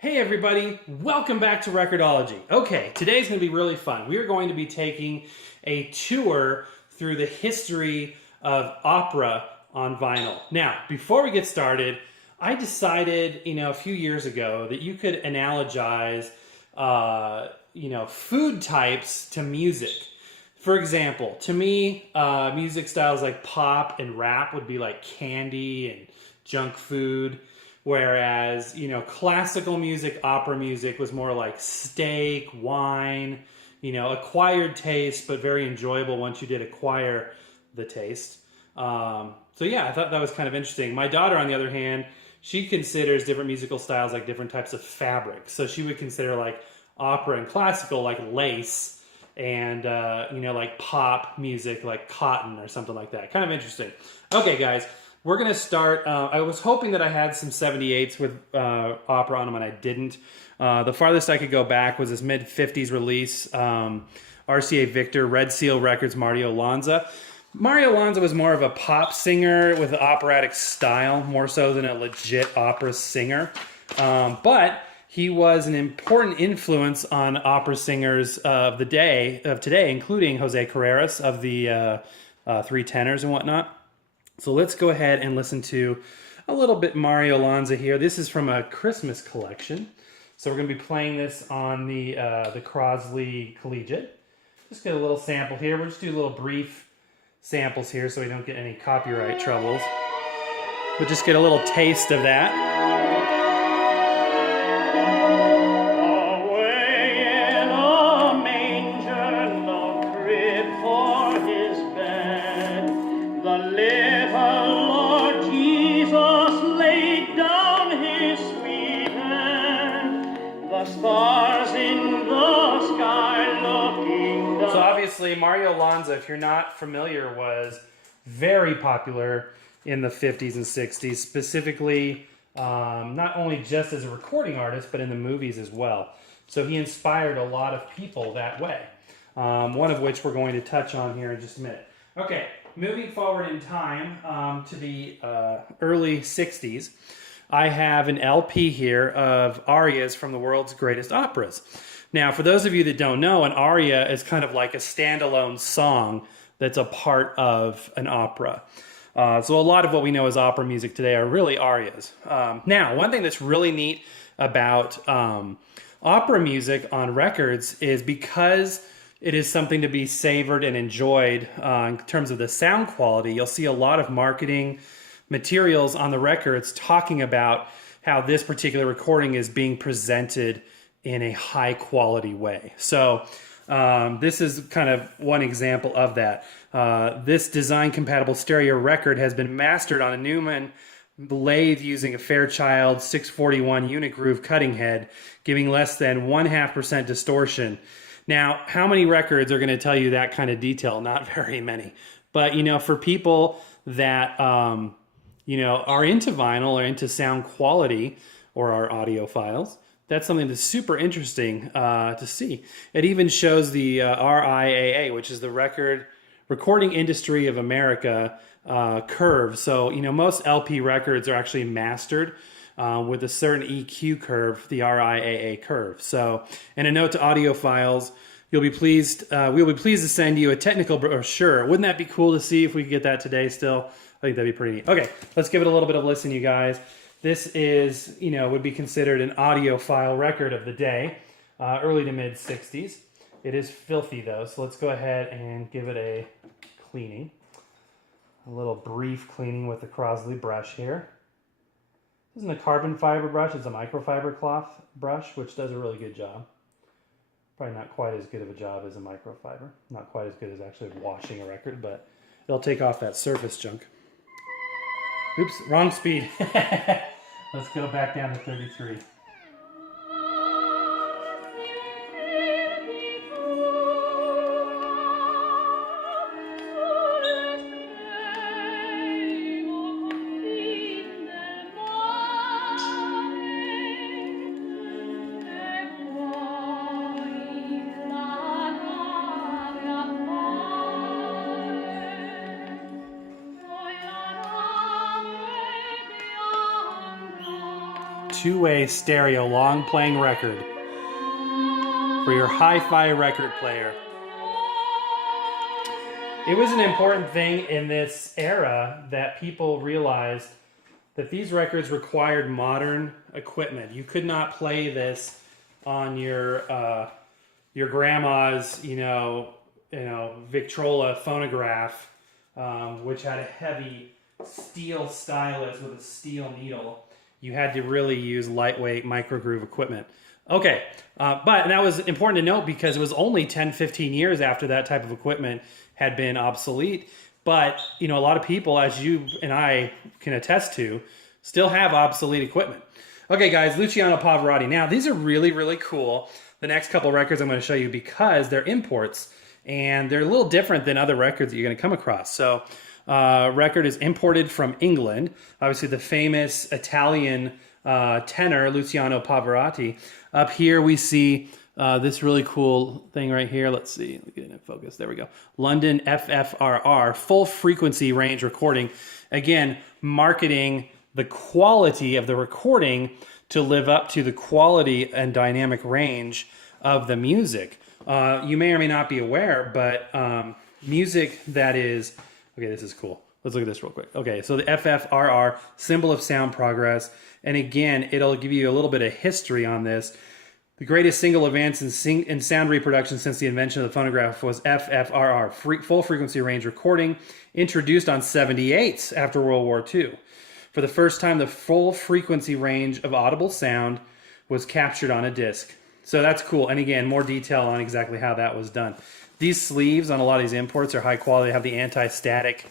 Hey everybody, welcome back to Record-ology. Okay, today's going to be really fun. We are going to be taking a tour through the history of opera on vinyl. Now, before we get started, I decided, a few years ago that you could analogize, food types to music. For example, to me, music styles like pop and rap would be like candy and junk food. Whereas, classical music, opera music was more like steak, wine, acquired taste, but very enjoyable once you did acquire the taste. So yeah, I thought that was kind of interesting. My daughter, on the other hand, she considers different musical styles like different types of fabric. So she would consider like opera and classical like lace and, like pop music like cotton or something like that. Kind of interesting. Okay, guys. We're going to start, I was hoping that I had some 78s with opera on them, and I didn't. The farthest I could go back was this mid-50s release, RCA Victor, Red Seal Records, Mario Lanza. Mario Lanza was more of a pop singer with an operatic style, more so than a legit opera singer. But he was an important influence on opera singers of today, including Jose Carreras of the Three Tenors and whatnot. So let's go ahead and listen to a little bit Mario Lanza here. This is from a Christmas collection. So we're going to be playing this on the Crosley Collegiate. Just get a little sample here. We'll just do little brief samples here so we don't get any copyright troubles. We'll just get a little taste of that. Mario Lanza, if you're not familiar, was very popular in the 50s and 60s, specifically not only just as a recording artist, but in the movies as well. So he inspired a lot of people that way, one of which we're going to touch on here in just a minute. Okay, moving forward in time to the early 60s, I have an LP here of arias from the world's greatest operas. Now, for those of you that don't know, an aria is kind of like a standalone song that's a part of an opera. So a lot of what we know as opera music today are really arias. Now, one thing that's really neat about opera music on records is because it is something to be savored and enjoyed in terms of the sound quality, you'll see a lot of marketing materials on the records talking about how this particular recording is being presented in a high quality way. So this is kind of one example of that. This design compatible stereo record has been mastered on a Neumann lathe using a Fairchild 641 unit groove cutting head, giving less than 0.5% distortion. Now, how many records are going to tell you that kind of detail? Not very many. But, for people that, are into vinyl or into sound quality or are audiophiles, that's something that's super interesting to see. It even shows the RIAA, which is the Recording Industry of America curve. So, most LP records are actually mastered with a certain EQ curve, the RIAA curve. So, and a note to audiophiles, we'll be pleased to send you a technical brochure. Wouldn't that be cool to see if we could get that today still? I think that'd be pretty neat. Okay, let's give it a little bit of a listen, you guys. This is, would be considered an audiophile record of the day, early to mid 60s. It is filthy though, so let's go ahead and give it a cleaning. A little brief cleaning with the Crosley brush here. This isn't a carbon fiber brush, it's a microfiber cloth brush, which does a really good job. Probably not quite as good of a job as a microfiber. Not quite as good as actually washing a record, but it'll take off that surface junk. Oops, wrong speed. Let's go back down to 33. two-way stereo long playing record for your hi-fi record player. It was an important thing in this era that people realized that these records required modern equipment. You could not play this on your grandma's, Victrola phonograph, which had a heavy steel stylus with a steel needle. You had to really use lightweight microgroove equipment. Okay, but that was important to note because it was only 10, 15 years after that type of equipment had been obsolete. But, a lot of people, as you and I can attest to, still have obsolete equipment. Okay, guys, Luciano Pavarotti. Now, these are really, really cool. The next couple records I'm going to show you because they're imports, and they're a little different than other records that you're going to come across. So, record is imported from England. Obviously, the famous Italian tenor, Luciano Pavarotti. Up here, we see this really cool thing right here. Let's see. Let me get it in focus. There we go. London FFRR, full frequency range recording. Again, marketing the quality of the recording to live up to the quality and dynamic range of the music. You may or may not be aware, but music that is... Okay, this is cool. Let's look at this real quick. Okay, so the FFRR, symbol of sound progress. And again, it'll give you a little bit of history on this. The greatest single advance in sound reproduction since the invention of the phonograph was FFRR, full frequency range recording, introduced on 78s after World War II. For the first time, the full frequency range of audible sound was captured on a disc. So that's cool. And again, more detail on exactly how that was done. These sleeves on a lot of these imports are high quality. They have the anti-static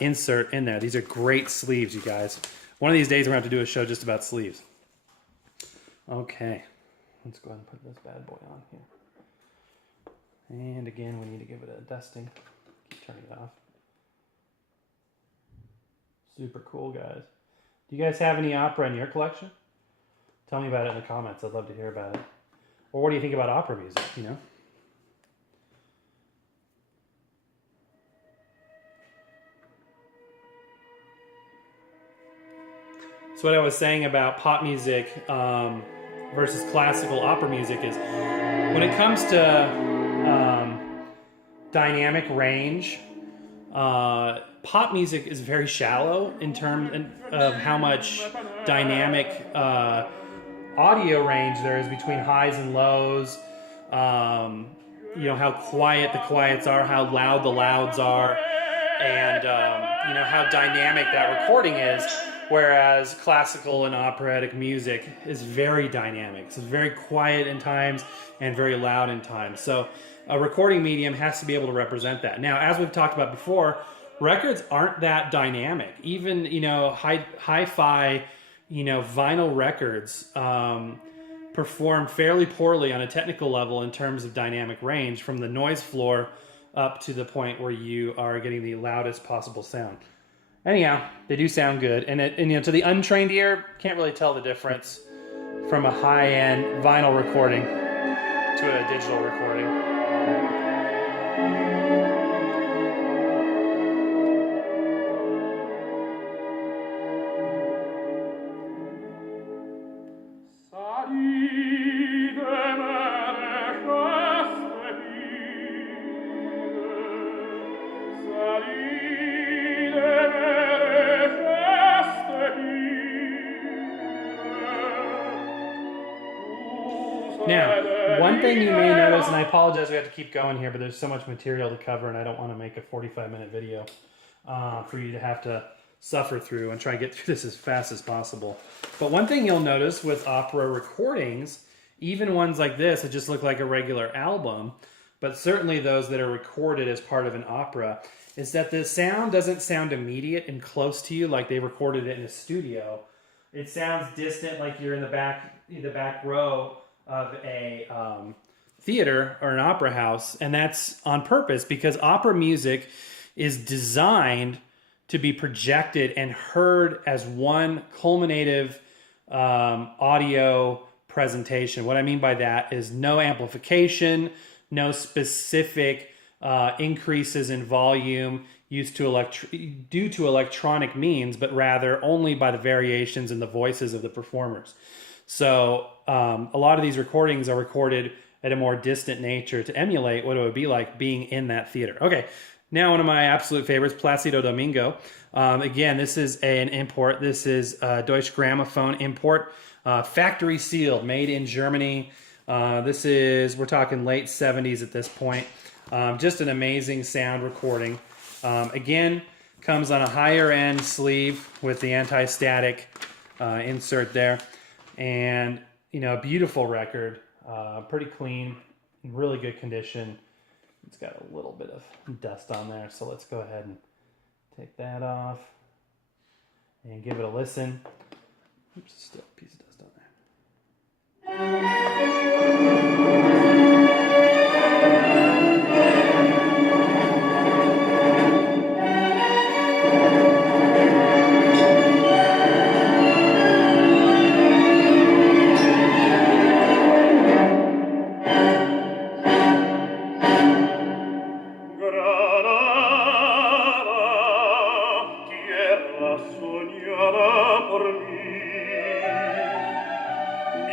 insert in there. These are great sleeves, you guys. One of these days, we're going to have to do a show just about sleeves. Okay. Let's go ahead and put this bad boy on here. And again, we need to give it a dusting. Keep turning it off. Super cool, guys. Do you guys have any opera in your collection? Tell me about it in the comments. I'd love to hear about it. Or what do you think about opera music, So what I was saying about pop music versus classical opera music is when it comes to dynamic range, pop music is very shallow in terms of how much dynamic audio range there is between highs and lows. How quiet the quiets are, how loud the louds are, and how dynamic that recording is. Whereas classical and operatic music is very dynamic. It's very quiet in times and very loud in times. So a recording medium has to be able to represent that. Now, as we've talked about before, records aren't that dynamic. Even, hi-fi, vinyl records perform fairly poorly on a technical level in terms of dynamic range from the noise floor up to the point where you are getting the loudest possible sound. Anyhow, they do sound good, and to the untrained ear, can't really tell the difference from a high-end vinyl recording to a digital recording. Now, one thing you may notice, and I apologize we have to keep going here, but there's so much material to cover, and I don't want to make a 45-minute video for you to have to suffer through and try to get through this as fast as possible. But one thing you'll notice with opera recordings, even ones like this that just look like a regular album, but certainly those that are recorded as part of an opera, is that the sound doesn't sound immediate and close to you like they recorded it in a studio. It sounds distant, like you're in the back row of a theater or an opera house, and that's on purpose because opera music is designed to be projected and heard as one culminative audio presentation. What I mean by that is no amplification, no specific increases in volume due to electronic means, but rather only by the variations in the voices of the performers. So a lot of these recordings are recorded at a more distant nature to emulate what it would be like being in that theater. Okay, now one of my absolute favorites, Placido Domingo. Again, this is an import. This is a Deutsche Grammophon import, factory sealed, made in Germany. We're talking late 70s at this point. Just an amazing sound recording. Again, comes on a higher end sleeve with the anti-static insert there. And, a beautiful record, pretty clean, in really good condition. It's got a little bit of dust on there, so let's go ahead and take that off and give it a listen. Oops, still a piece of dust on there.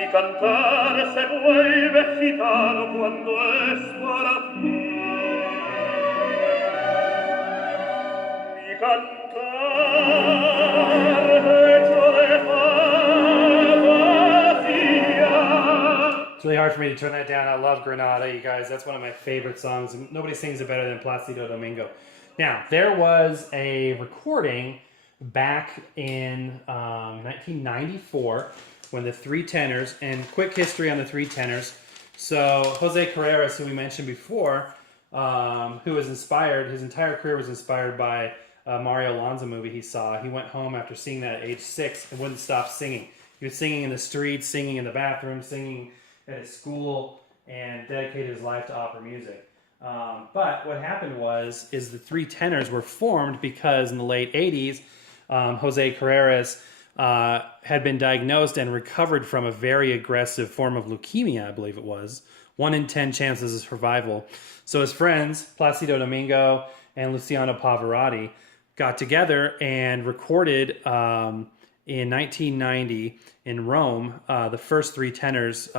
Cantare se vuelve gitano cuando es para ti. Mi cantar hecho de fantasía. It's really hard for me to turn that down. I love Granada, you guys. That's one of my favorite songs. Nobody sings it better than Placido Domingo. Now, there was a recording back in 1994 when the Three Tenors, and quick history on the Three Tenors. So Jose Carreras, who we mentioned before, who was inspired, his entire career was inspired by a Mario Lanza movie he saw. He went home after seeing that at age 6 and wouldn't stop singing. He was singing in the streets, singing in the bathroom, singing at his school, and dedicated his life to opera music. But what happened is the Three Tenors were formed because in the late 80s, Jose Carreras had been diagnosed and recovered from a very aggressive form of leukemia, I believe it was. 1 in 10 chances of survival. So his friends, Placido Domingo and Luciano Pavarotti, got together and recorded in 1990 in Rome the first Three Tenors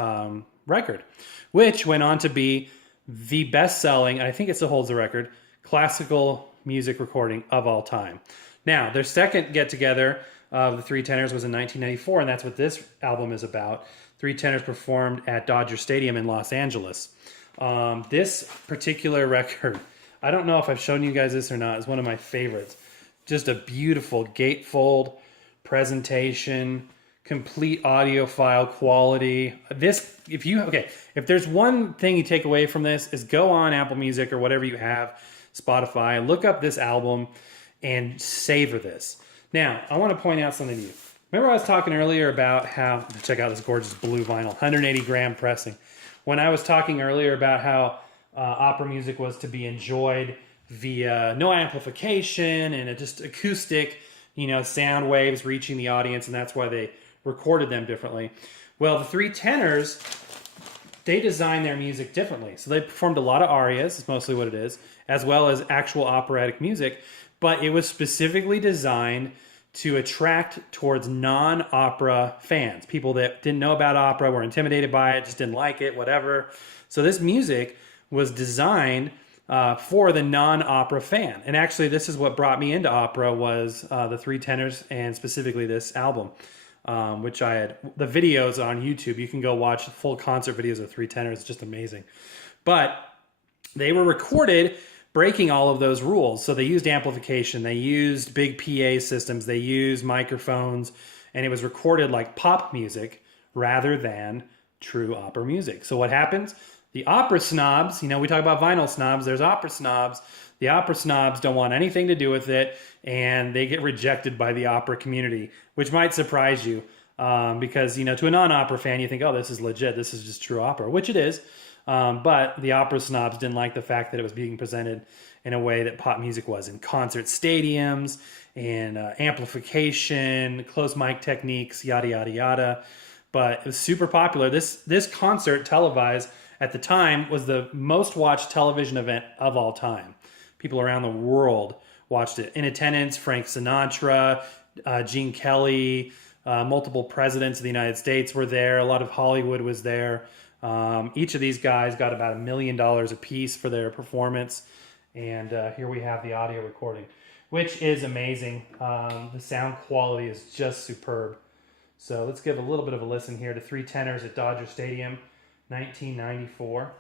record, which went on to be the best-selling, I think it still holds the record, classical music recording of all time. Now, their second get-together of the Three Tenors was in 1994, and that's what this album is about. Three Tenors performed at Dodger Stadium in Los Angeles. This particular record, I don't know if I've shown you guys this or not, is one of my favorites. Just a beautiful gatefold presentation, complete audiophile quality. If there's one thing you take away from this, is go on Apple Music or whatever you have, Spotify, look up this album and savor this. Now, I want to point out something to you. Remember I was talking earlier about how, check out this gorgeous blue vinyl, 180 gram pressing. When I was talking earlier about how opera music was to be enjoyed via no amplification and just acoustic, sound waves reaching the audience, and that's why they recorded them differently. Well, the Three Tenors, they designed their music differently. So they performed a lot of arias, is mostly what it is, as well as actual operatic music. But it was specifically designed to attract towards non-opera fans. People that didn't know about opera, were intimidated by it, just didn't like it, whatever. So this music was designed for the non-opera fan. And actually, this is what brought me into opera was the Three Tenors and specifically this album, which I had the videos on YouTube. You can go watch full concert videos of Three Tenors. It's just amazing. But they were recorded breaking all of those rules. So they used amplification, they used big PA systems, they used microphones, and it was recorded like pop music rather than true opera music. So what happens? The opera snobs, we talk about vinyl snobs, there's opera snobs. The opera snobs don't want anything to do with it, and they get rejected by the opera community, which might surprise you because, to a non-opera fan, you think, oh, this is legit, this is just true opera, which it is. But the opera snobs didn't like the fact that it was being presented in a way that pop music was, in concert stadiums, and amplification, close mic techniques, yada, yada, yada. But it was super popular. This concert televised at the time was the most watched television event of all time. People around the world watched it. In attendance, Frank Sinatra, Gene Kelly, multiple presidents of the United States were there. A lot of Hollywood was there. Each of these guys got about $1 million a piece for their performance. And here we have the audio recording, which is amazing. The sound quality is just superb. So let's give a little bit of a listen here to Three Tenors at Dodger Stadium, 1994.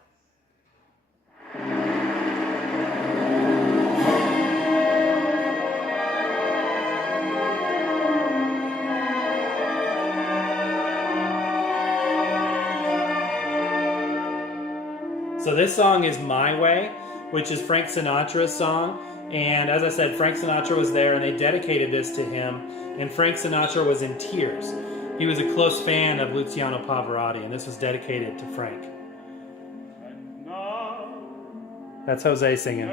So this song is My Way, which is Frank Sinatra's song. And as I said, Frank Sinatra was there and they dedicated this to him. And Frank Sinatra was in tears. He was a close fan of Luciano Pavarotti, and this was dedicated to Frank. That's Jose singing.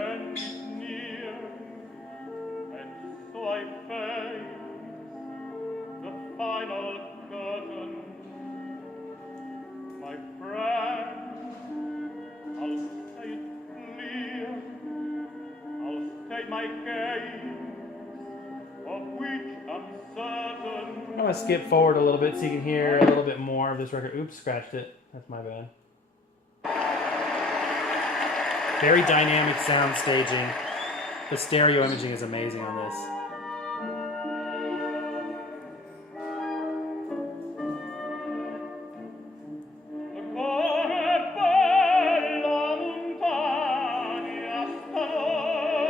I'm going to skip forward a little bit so you can hear a little bit more of this record. Oops, scratched it. That's my bad. Very dynamic sound staging. The stereo imaging is amazing on this.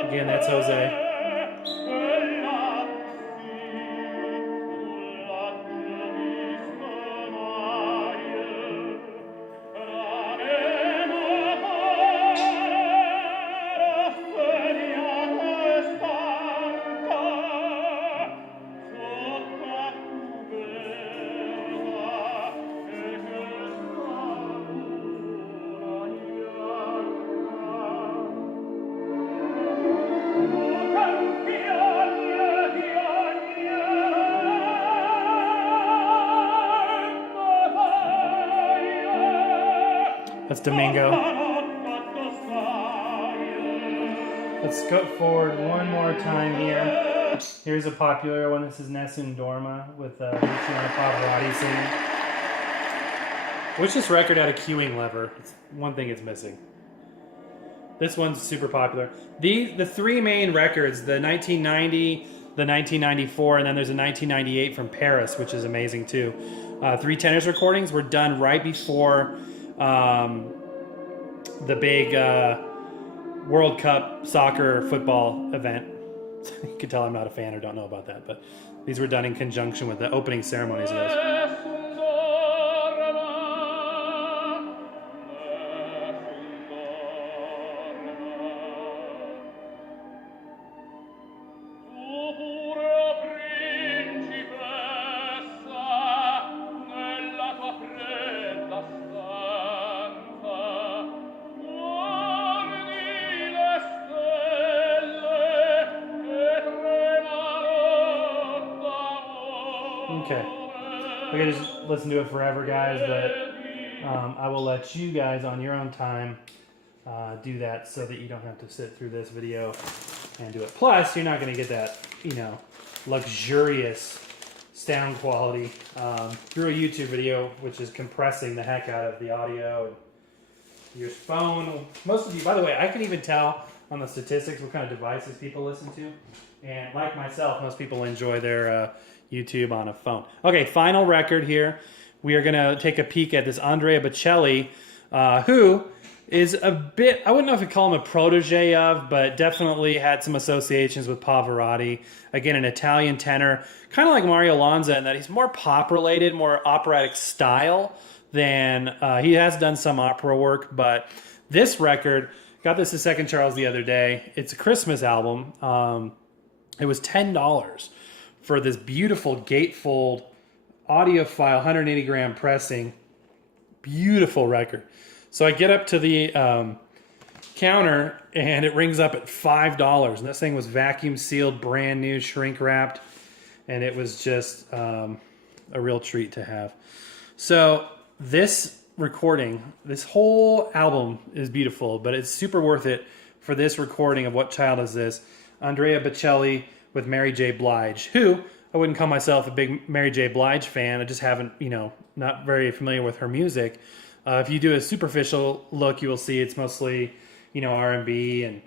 Again, that's Jose. That's Domingo. Let's go forward one more time here. Here's a popular one. This is Nessun Dorma with Luciano Pavarotti singing. Wish this record had a queuing lever. It's one thing it's missing. This one's super popular. The three main records, the 1990, the 1994, and then there's a 1998 from Paris, which is amazing too. Three Tenors recordings were done right before the big World Cup soccer football event. You can tell I'm not a fan or don't know about that, but these were done in conjunction with the opening ceremonies of those. Okay, we could just listen to it forever, guys, but I will let you guys on your own time do that so that you don't have to sit through this video and do it. Plus, you're not going to get that, luxurious sound quality through a YouTube video, which is compressing the heck out of the audio. Your phone, most of you, by the way, I can even tell on the statistics what kind of devices people listen to. And like myself, most people enjoy their YouTube on a phone. Okay, final record here. We are going to take a peek at this Andrea Bocelli, who is a bit, I wouldn't know if I'd call him a protege of, but definitely had some associations with Pavarotti. Again, an Italian tenor, kind of like Mario Lanza in that he's more pop-related, more operatic style than, he has done some opera work, but this record, got this at Second Charles the other day. It's a Christmas album. It was $10 for this beautiful gatefold audiophile 180 gram pressing. Beautiful record. So I get up to the counter and it rings up at $5. And this thing was vacuum sealed, brand new, shrink wrapped. And it was just a real treat to have. So this recording, this whole album is beautiful, but it's super worth it for this recording of What Child Is This? Andrea Bocelli with Mary J. Blige, who I wouldn't call myself a big Mary J. Blige fan. I just haven't, not very familiar with her music. If you do a superficial look, you will see it's mostly, R&B and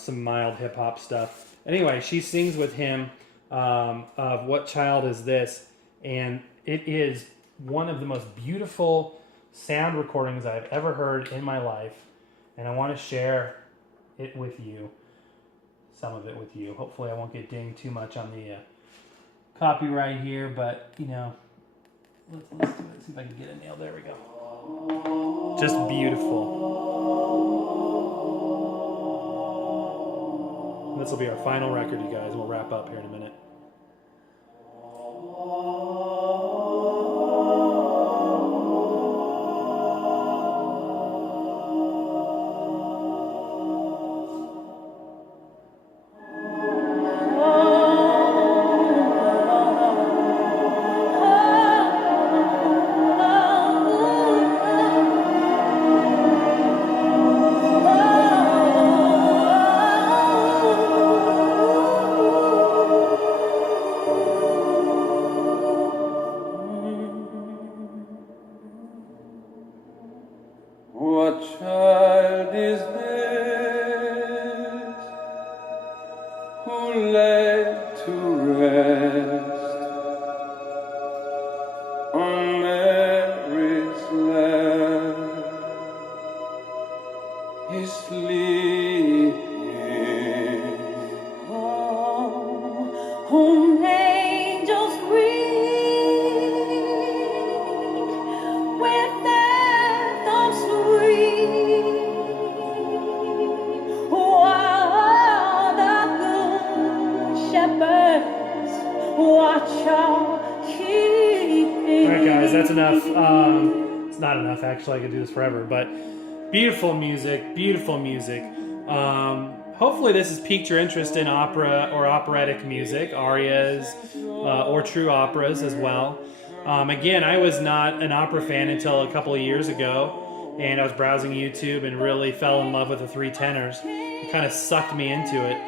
some mild hip hop stuff. Anyway, she sings with him of What Child Is This? And it is one of the most beautiful sound recordings I've ever heard in my life. And I want to share it with you, some of it with you. Hopefully I won't get dinged too much on the copyright here, but, let's do it. See if I can get a nail. There we go. Just beautiful. This will be our final record, you guys. We'll wrap up here in a minute. What child is this who lay to rest on Mary's lap? He's sleeping. Oh, whom angels greet with anthems sweet, while the good shepherds watch our keeping. All right, guys, that's enough. It's not enough, actually. I could do this forever, but beautiful music, beautiful music. Hopefully this has piqued your interest in opera or operatic music, arias, or true operas as well. Again, I was not an opera fan until a couple of years ago, and I was browsing YouTube and really fell in love with the Three Tenors. It kind of sucked me into it.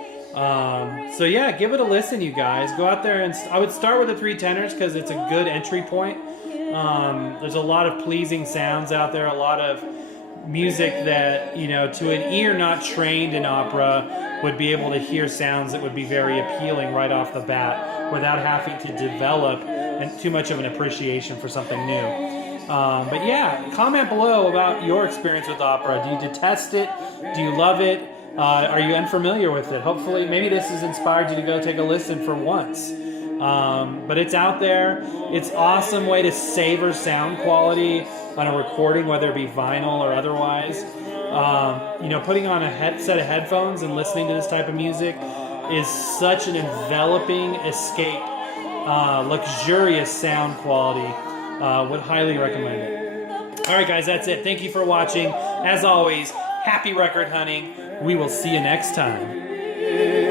So yeah, give it a listen, you guys. Go out there and I would start with the Three Tenors because it's a good entry point. There's a lot of pleasing sounds out there, a lot of music that, to an ear not trained in opera would be able to hear sounds that would be very appealing right off the bat without having to develop too much of an appreciation for something new. But yeah, comment below about your experience with opera. Do you detest it? Do you love it? Are you unfamiliar with it? Hopefully, maybe this has inspired you to go take a listen for once. But it's out there. It's an awesome way to savor sound quality on a recording, whether it be vinyl or otherwise. Putting on a set of headphones and listening to this type of music is such an enveloping escape, luxurious sound quality. Would highly recommend it. All right, guys, that's it. Thank you for watching. As always, happy record hunting. We will see you next time.